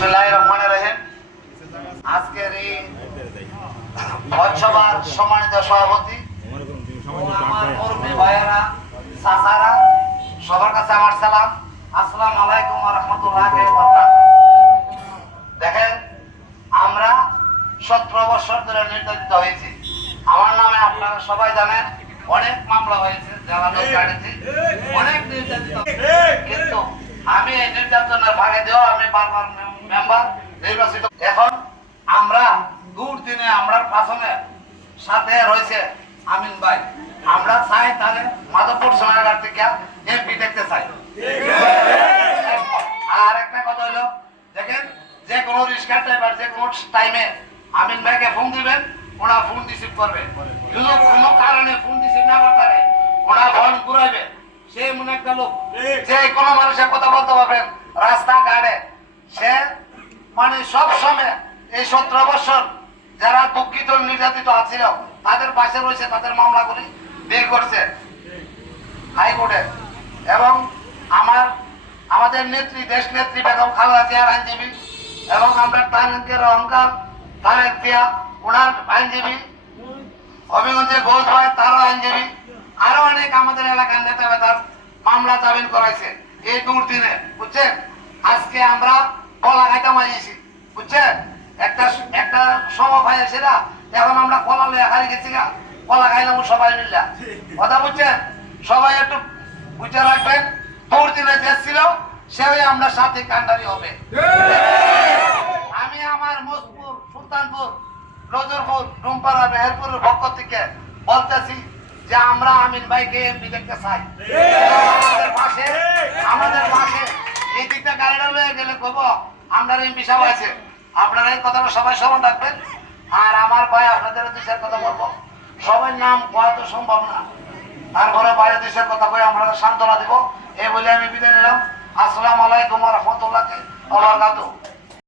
বিসমিল্লাহির রহমানির রহিম। আজকের এই পৌরসভার সম্মানিত সভাপতি, আমার মুরব্বী ভাইয়েরা, চাচারা, সবার কাছে আমার সালাম। আসসালামু আলাইকুম ওয়া রাহমাতুল্লাহি ওয়া বারাকাতুহু। দেখেন, আমরা 17 বছর ধরে নির্যাতিত হয়েছি। আমার নামে আপনারা সবাই জানেন অনেক মামলা হয়েছে, জেলা জজ কাটেছি, অনেক নির্যাতিত, কিন্তু আমি এই নির্যাতনের ভাগে দিয়েও আমি বারবার মেম্বার নির্বাচিত। এখন আমরা দুর্দিনে আমরা পাশনে সাথে রয়েছে আমিন ভাই, আমরা চাই তাহলে মাধবপুর সোনারগাঁ থেকে এমপি দেখতে চাই। আর একটা কথা হলো, দেখেন, যে কোনো রিক্সা ড্রাইভার যে কোনো টাইমে আমিন ভাইকে ফোন দিবেন, ওরা ফোন রিসিভ করবে। যদি কোনো কারণে ফোন রিসিভ না করতে পারে, ওরা ফোন ঘুরাইবে। সে এমন একটা লোক যে কোনো মানুষের কথা বলতে পারবেন রাস্তাঘাটে। সে মানে সব সময় এই 17 বছর যারা দুঃখিত নির্যাতিত আছিল তাদের পাশে রয়েছে, তাদের মামলাগুলি ডিল করছে হাইকোর্টে। এবং আমাদের নেত্রী, দেশ নেত্রী বেগম খালেদা জিয়ার আইনজীবী, এবং আমরা তারেকের অহংকার তারেক জিয়া, ওনার আইনজীবী, হবিগঞ্জে ঘোষ ভাই, তারও আইনজীবী, আরো অনেক আমাদের এলাকার নেতা বেতার মামলা জামিন করাইছে এই দুর্দিনে, বুঝছেন। আজকে আমরা কলা খাইতে মাঝিয়েছি, বুঝছেন। একটা সময় সেটা এখন আমরা কলা লইয়া খাই গেছি, কলা খাইলাম সবাই মিললা, কথা বুঝছেন। সবাই একটু বুঝে রাখবেন, দুর্দিনে যে ছিল সেও আমরা সাথে কান্ডারি হবে। আমি আমার মজপুর, সুলতানপুর, নজরপুর, ডুমপাড়া, মেহেরপুরের পক্ষ থেকে বলতেছি যে আমরা আমিন ভাইকে এমপি দেখতে চাই। আমাদের পাশে এই দিকটা গাড়িটা লয়ে গেলে কব আমরা এমপি সাহেব আছে। আপনারা এই কথাটা সবাই স্মরণ রাখবেন। আর আমার ভাই আপনাদের দেশের কথা বলবো, সবাই নাম কোয়া তো সম্ভব না, তারপরে বাইরে দেশের কথা কয়ে আমরা সান্ত্বনা দিব। এই বলে আমি বিদায় নিলাম। আসসালামু আলাইকুম ওয়া রাহমাতুল্লাহি ওয়া বারাকাতুহু।